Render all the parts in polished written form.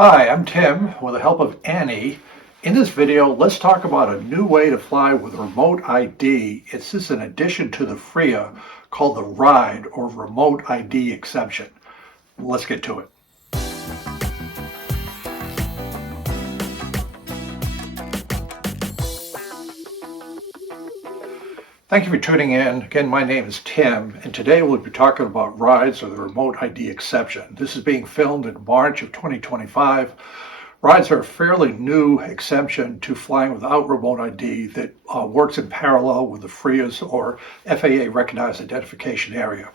Hi, I'm Tim with the help of Annie. In this video, let's talk about a new way to fly with Remote ID. It's just an addition to the FRIA called the RIDE, or Remote ID Exemption. Let's get to it. Thank you for tuning in. Again, my name is Tim, and today we'll be talking about rides or the Remote ID Exception. This is being filmed in March of 2025. Rides are a fairly new exemption to flying without Remote ID that works in parallel with the FRIA's or FAA Recognized Identification Area.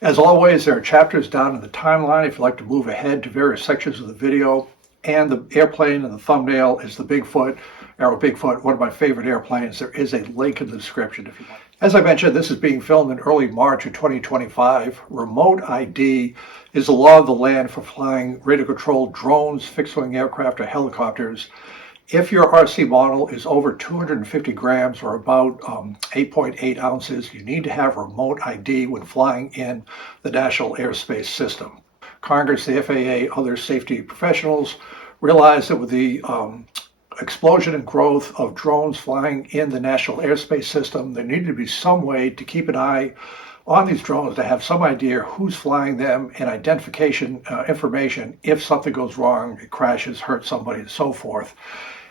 As always, there are chapters down in the timeline if you'd like to move ahead to various sections of the video, and the airplane in the thumbnail is the Bigfoot. Bigfoot, one of my favorite airplanes. There is a link in the description if you want. As I mentioned, this is being filmed in early March of 2025. Remote ID is the law of the land for flying radio-controlled drones, fixed-wing aircraft, or helicopters. If your RC model is over 250 grams or about 8.8 ounces, you need to have remote ID when flying in the National Airspace System. Congress, the FAA, other safety professionals realized that with the explosion and growth of drones flying in the National Airspace System, there needed to be some way to keep an eye on these drones to have some idea who's flying them and identification information if something goes wrong, it crashes, hurts somebody, and so forth.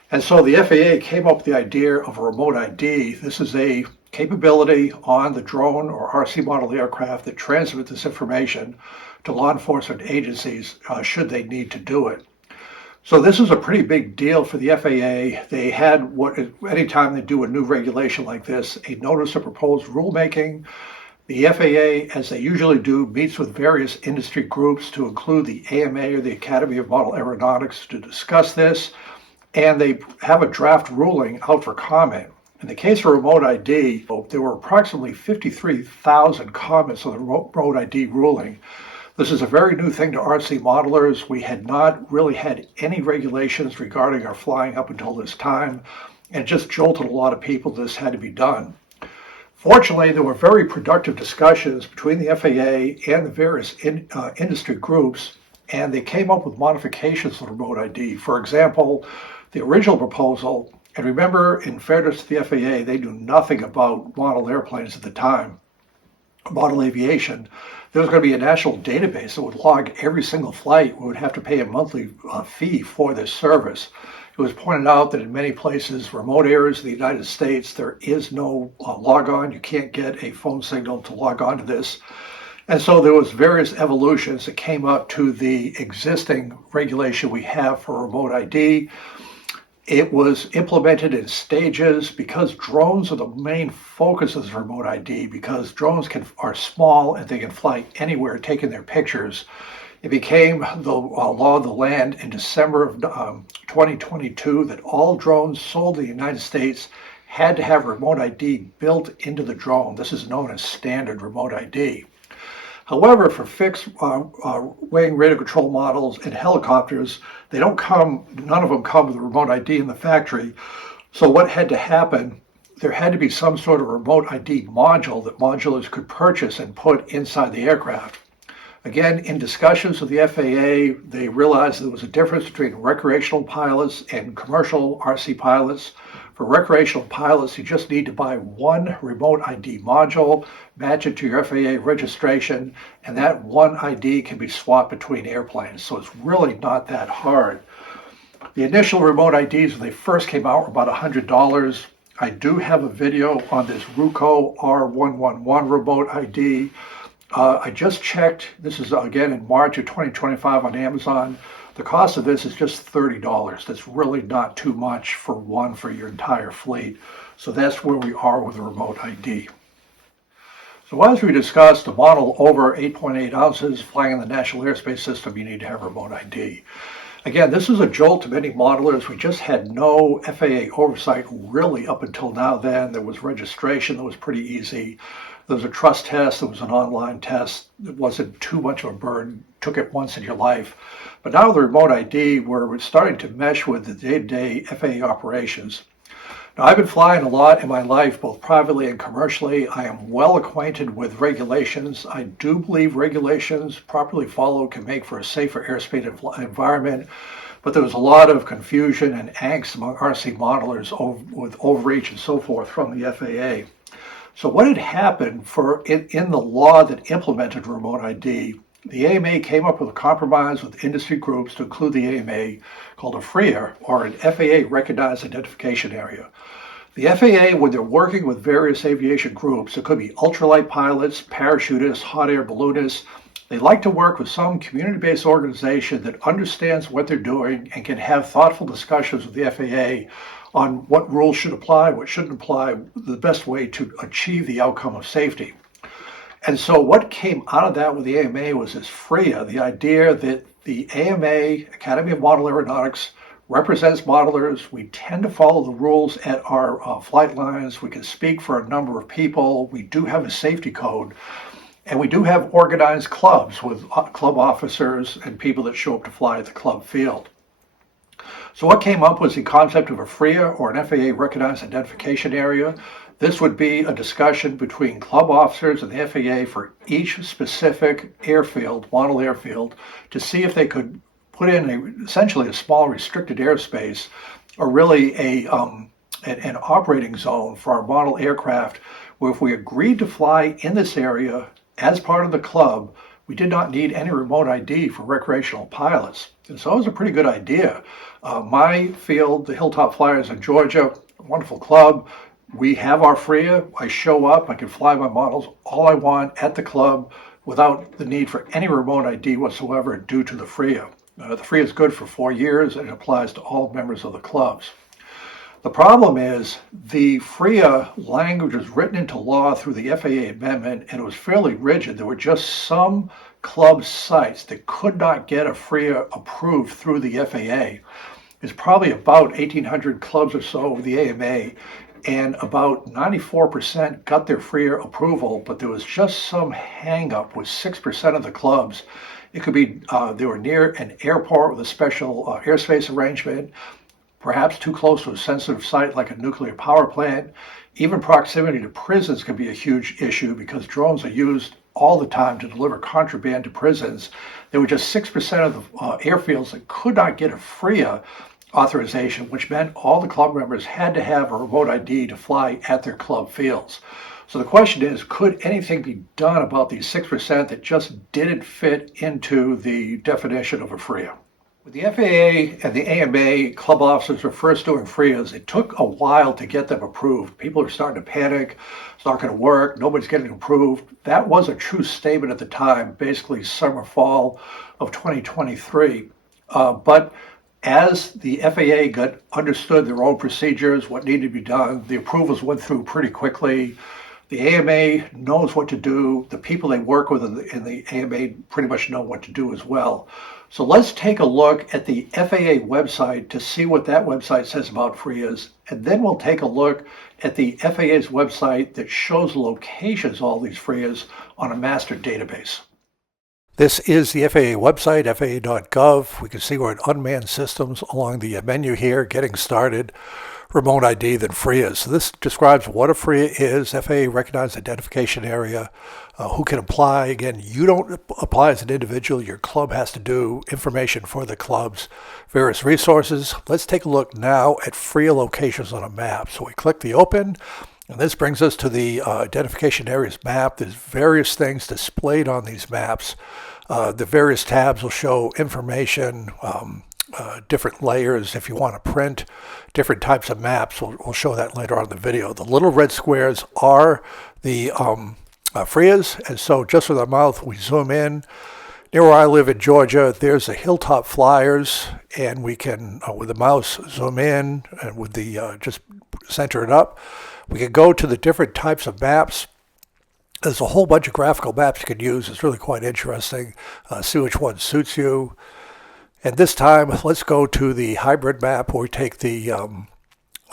And so the FAA came up with the idea of a remote ID. This is a capability on the drone or RC model aircraft that transmits this information to law enforcement agencies should they need to do it. So this is a pretty big deal for the FAA. They had anytime they do a new regulation like this, a notice of proposed rulemaking. The FAA, as they usually do, meets with various industry groups to include the AMA or the Academy of Model Aeronautics to discuss this, and they have a draft ruling out for comment. In the case of remote ID, there were approximately 53,000 comments on the remote ID ruling. This is a very new thing to RC modelers. We had not really had any regulations regarding our flying up until this time, and it just jolted a lot of people this had to be done. Fortunately, there were very productive discussions between the FAA and the various industry groups, and they came up with modifications to remote ID. For example, the original proposal, and remember, in fairness to the FAA, they knew nothing about model airplanes at the time, model aviation. There was going to be a national database that would log every single flight. We would have to pay a monthly fee for this service. It was pointed out that in many places, remote areas of the United States, there is no log-on. You can't get a phone signal to log on to this. And so there was various evolutions that came up to the existing regulation we have for remote ID. It was implemented in stages because drones are the main focus of remote ID, because drones are small and they can fly anywhere taking their pictures. It became the law of the land in December of 2022 that all drones sold in the United States had to have remote ID built into the drone. This is known as standard remote ID. However, for fixed wing radio control models and helicopters, none of them come with a remote ID in the factory. So what had to happen, there had to be some sort of remote ID module that modulars could purchase and put inside the aircraft. Again, in discussions with the FAA, they realized there was a difference between recreational pilots and commercial RC pilots. For recreational pilots, you just need to buy one remote ID module, match it to your FAA registration, and that one ID can be swapped between airplanes. So it's really not that hard. The initial remote IDs, when they first came out, were about $100. I do have a video on this Ruco R111 remote ID. I just checked, this is again in March of 2025 on Amazon. The cost of this is just $30. That's really not too much for your entire fleet. So that's where we are with the remote ID. So as we discussed, a model over 8.8 ounces flying in the National Airspace System, you need to have remote ID. Again, this is a jolt to many modelers. We just had no FAA oversight really up until now. Then there was registration that was pretty easy. There was a trust test. There was an online test. It wasn't too much of a burden. Took it once in your life. But now the remote ID, we're starting to mesh with the day-to-day FAA operations. Now, I've been flying a lot in my life, both privately and commercially. I am well acquainted with regulations. I do believe regulations properly followed can make for a safer airspace environment, but there was a lot of confusion and angst among RC modelers with overreach and so forth from the FAA. So what had happened in the law that implemented remote ID, the AMA came up with a compromise with industry groups to include the AMA called a FRIA, or an FAA Recognized Identification Area. The FAA, when they're working with various aviation groups, it could be ultralight pilots, parachutists, hot air balloonists, they like to work with some community-based organization that understands what they're doing and can have thoughtful discussions with the FAA on what rules should apply, what shouldn't apply, the best way to achieve the outcome of safety. And so what came out of that with the AMA was this FRIA, the idea that the AMA, Academy of Model Aeronautics, represents modelers. We tend to follow the rules at our flight lines. We can speak for a number of people. We do have a safety code. And we do have organized clubs with club officers and people that show up to fly at the club field. So what came up was the concept of a FRIA, or an FAA Recognized Identification Area. This would be a discussion between club officers and the FAA for each specific airfield, model airfield, to see if they could put in essentially a small restricted airspace, or really an operating zone for our model aircraft, where if we agreed to fly in this area as part of the club, we did not need any remote ID for recreational pilots. And so it was a pretty good idea. My field, the Hilltop Flyers in Georgia, a wonderful club. We have our FRIA. I show up, I can fly my models all I want at the club without the need for any remote ID whatsoever due to the FRIA. The FRIA is good for 4 years and it applies to all members of the clubs. The problem is the FRIA language was written into law through the FAA amendment, and it was fairly rigid. There were just some club sites that could not get a FRIA approved through the FAA. There's probably about 1,800 clubs or so with the AMA, and about 94% got their FRIA approval, but there was just some hang-up with 6% of the clubs. It could be they were near an airport with a special airspace arrangement, perhaps too close to a sensitive site like a nuclear power plant. Even proximity to prisons can be a huge issue because drones are used all the time to deliver contraband to prisons. There were just 6% of the airfields that could not get a FRIA authorization, which meant all the club members had to have a remote ID to fly at their club fields. So the question is, could anything be done about these 6% that just didn't fit into the definition of a FRIA? When the FAA and the AMA club officers were first doing FRIAs, it took a while to get them approved. People are starting to panic. It's not going to work. Nobody's getting approved. That was a true statement at the time, basically summer, fall of 2023. But as the FAA understood their own procedures, what needed to be done, the approvals went through pretty quickly. The AMA knows what to do. The people they work with in the AMA pretty much know what to do as well. So let's take a look at the FAA website to see what that website says about FRIAs, and then we'll take a look at the FAA's website that shows the locations of all these FRIAs on a master database. This is the FAA website, faa.gov. We can see we're in unmanned systems along the menu here, getting started. Remote ID, then FRIAs. So this describes what a FRIA is, FAA Recognized Identification Area, who can apply. Again, you don't apply as an individual. Your club has to do information for the club's various resources. Let's take a look now at FRIA locations on a map. So we click the open, and this brings us to the Identification Areas map. There's various things displayed on these maps. The various tabs will show information, different layers. If you want to print different types of maps, we'll show that later on in the video. The little red squares are the FRIAs, and so just with our mouth we zoom in. Near where I live in Georgia, there's the Hilltop Flyers, and we can with the mouse zoom in, and with the just center it up. We can go to the different types of maps. There's a whole bunch of graphical maps you can use. It's really quite interesting. See which one suits you. And this time, let's go to the hybrid map where we take the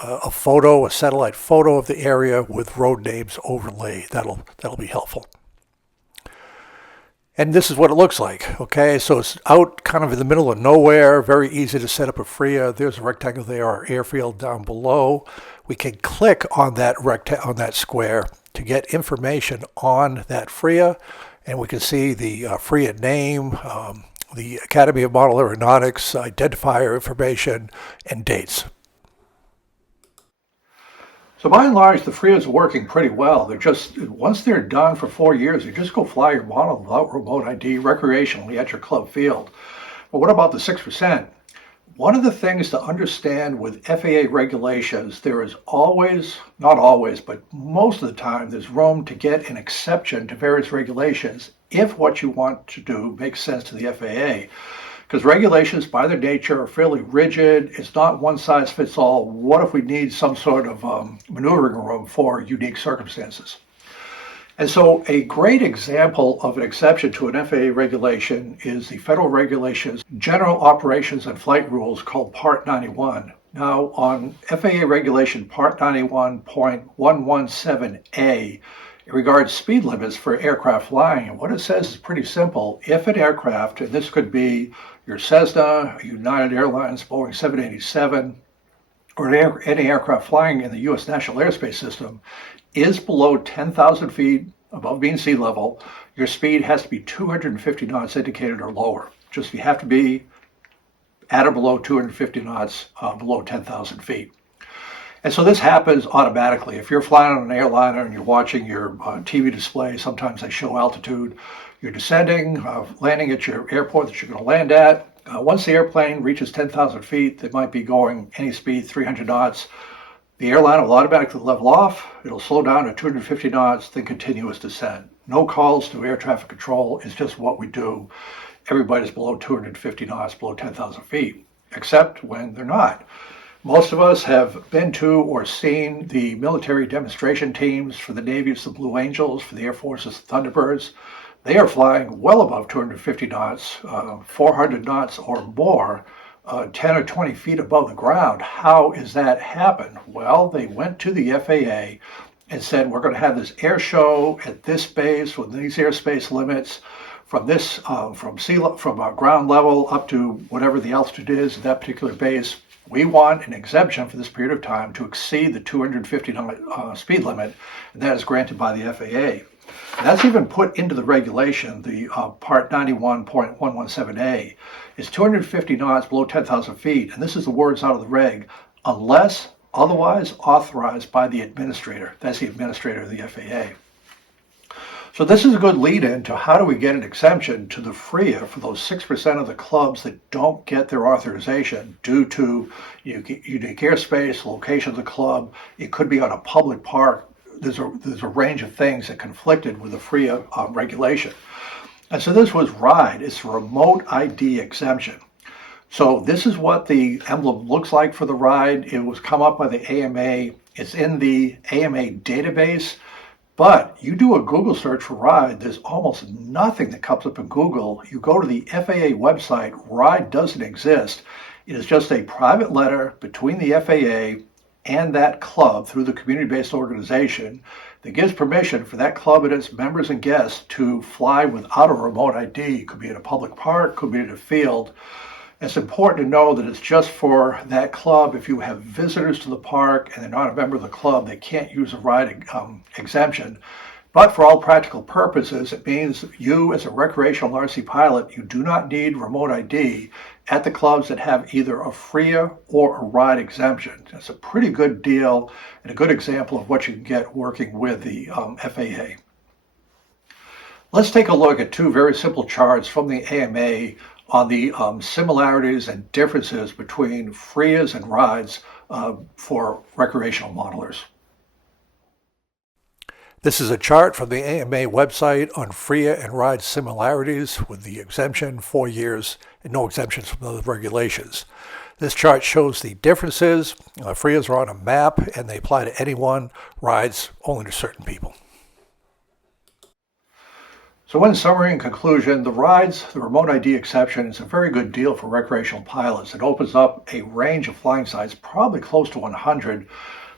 a satellite photo of the area with road names overlaid. That'll be helpful. And this is what it looks like. Okay, so it's out kind of in the middle of nowhere. Very easy to set up a FRIA. There's a rectangle there, our airfield down below. we can click on that square to get information on that FRIA, and we can see the FRIA name, the Academy of Model Aeronautics, identifier information, and dates. So by and large, the FRIAs are working pretty well. They're just, once they're done for 4 years, you just go fly your model without remote ID recreationally at your club field. But what about the 6%? One of the things to understand with FAA regulations, there is always, not always, but most of the time, there's room to get an exception to various regulations if what you want to do makes sense to the FAA. Because regulations, by their nature, are fairly rigid. It's not one size fits all. What if we need some sort of maneuvering room for unique circumstances? And so a great example of an exception to an FAA regulation is the federal regulations, General Operations and Flight Rules, called Part 91. Now, on FAA regulation Part 91.117A, it regards speed limits for aircraft flying. And what it says is pretty simple. If an aircraft, and this could be your Cessna, United Airlines, Boeing 787, or any aircraft flying in the U.S. National Airspace System, is below 10,000 feet above mean sea level, your speed has to be 250 knots indicated or lower. Just you have to be at or below 250 knots below 10,000 feet. And so this happens automatically. If you're flying on an airliner and you're watching your TV display, sometimes they show altitude. You're descending, landing at your airport that you're going to land at. Once the airplane reaches 10,000 feet, they might be going any speed, 300 knots. The airline will automatically level off. It'll slow down to 250 knots, then continue its descent. No calls to air traffic control. It's just what we do. Everybody's below 250 knots, below 10,000 feet, except when they're not. Most of us have been to or seen the military demonstration teams. For the Navy, it's the Blue Angels. For the Air Force, it's the Thunderbirds. They are flying well above 250 knots, 400 knots or more, 10 or 20 feet above the ground. How is that happen? Well, they went to the FAA and said, we're going to have this air show at this base with these airspace limits from this, from ground level up to whatever the altitude is at that particular base. We want an exemption for this period of time to exceed the 250 knot speed limit, and that is granted by the FAA. And that's even put into the regulation, the Part 91.117A. It's 250 knots below 10,000 feet, and this is the words out of the reg, unless otherwise authorized by the administrator. That's the administrator of the FAA. So this is a good lead-in to how do we get an exemption to the FRIA for those 6% of the clubs that don't get their authorization due to unique airspace, location of the club. It could be on a public park. There's a range of things that conflicted with the FRIA regulation. And so this was RIDE. It's a Remote ID Exemption. So this is what the emblem looks like for the RIDE. It was come up by the AMA. It's in the AMA database. But you do a Google search for RIDE, there's almost nothing that comes up in Google. You go to the FAA website, RIDE doesn't exist. It is just a private letter between the FAA and that club through the community-based organization that gives permission for that club and its members and guests to fly without a remote ID. It could be in a public park, could be in a field. It's important to know that it's just for that club. If you have visitors to the park and they're not a member of the club, they can't use a RIDE exemption. But for all practical purposes, it means you as a recreational RC pilot, you do not need remote ID at the clubs that have either a FRIA or a RIDE exemption. It's a pretty good deal and a good example of what you can get working with the FAA. Let's take a look at two very simple charts from the AMA on the similarities and differences between FRIAs and RIDEs for recreational modelers. This is a chart from the AMA website on FRIA and RIDE similarities with the exemption, 4 years, and no exemptions from other regulations. This chart shows the differences. FRIAs are on a map and they apply to anyone, RIDEs only to certain people. So in summary and conclusion, the RIDEs, the remote ID exception, is a very good deal for recreational pilots. It opens up a range of flying sites, probably close to 100,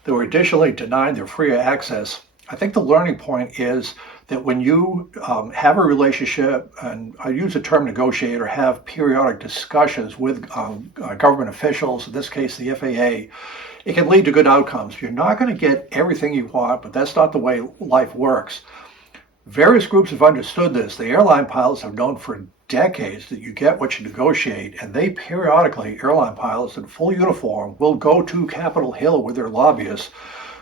that were additionally denied their FRIA access. I think the learning point is that when you have a relationship, and I use the term negotiate, or have periodic discussions with government officials, in this case the FAA, it can lead to good outcomes. You're not going to get everything you want, but that's not the way life works. Various groups have understood this. The airline pilots have known for decades that you get what you negotiate, and they periodically, airline pilots in full uniform, will go to Capitol Hill with their lobbyists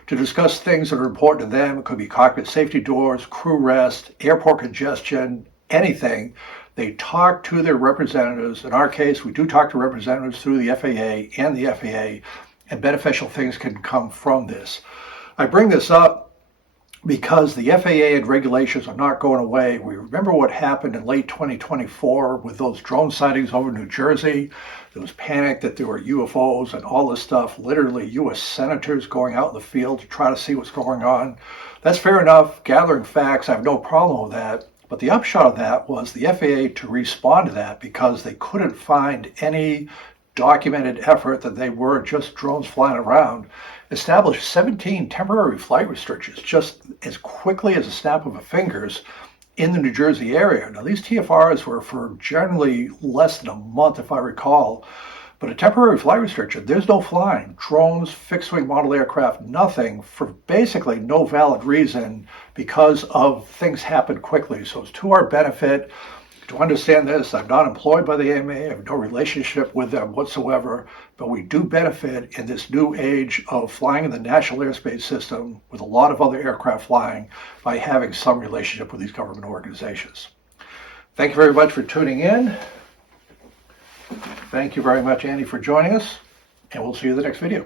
to discuss things that are important to them. It could be cockpit safety doors, crew rest, airport congestion, anything. They talk to their representatives. In our case, we do talk to representatives through the FAA and the FAA, and beneficial things can come from this. I bring this up because the FAA and regulations are not going away. We remember what happened in late 2024 with those drone sightings over New Jersey. There was panic that there were UFOs and all this stuff, literally U.S. senators going out in the field to try to see what's going on. That's fair enough, gathering facts, I have no problem with that. But the upshot of that was the FAA to respond to that because they couldn't find any documented effort that they were just drones flying around, established 17 temporary flight restrictions just as quickly as a snap of a fingers in the New Jersey area. Now, these TFRs were for generally less than a month, if I recall, but a temporary flight restriction, there's no flying. Drones, fixed-wing model aircraft, nothing, for basically no valid reason because of things happened quickly. So it's to our benefit to understand this. I'm not employed by the AMA. I have no relationship with them whatsoever, but we do benefit in this new age of flying in the national airspace system with a lot of other aircraft flying by having some relationship with these government organizations. Thank you very much for tuning in. Thank you very much, Andy, for joining us, and we'll see you in the next video.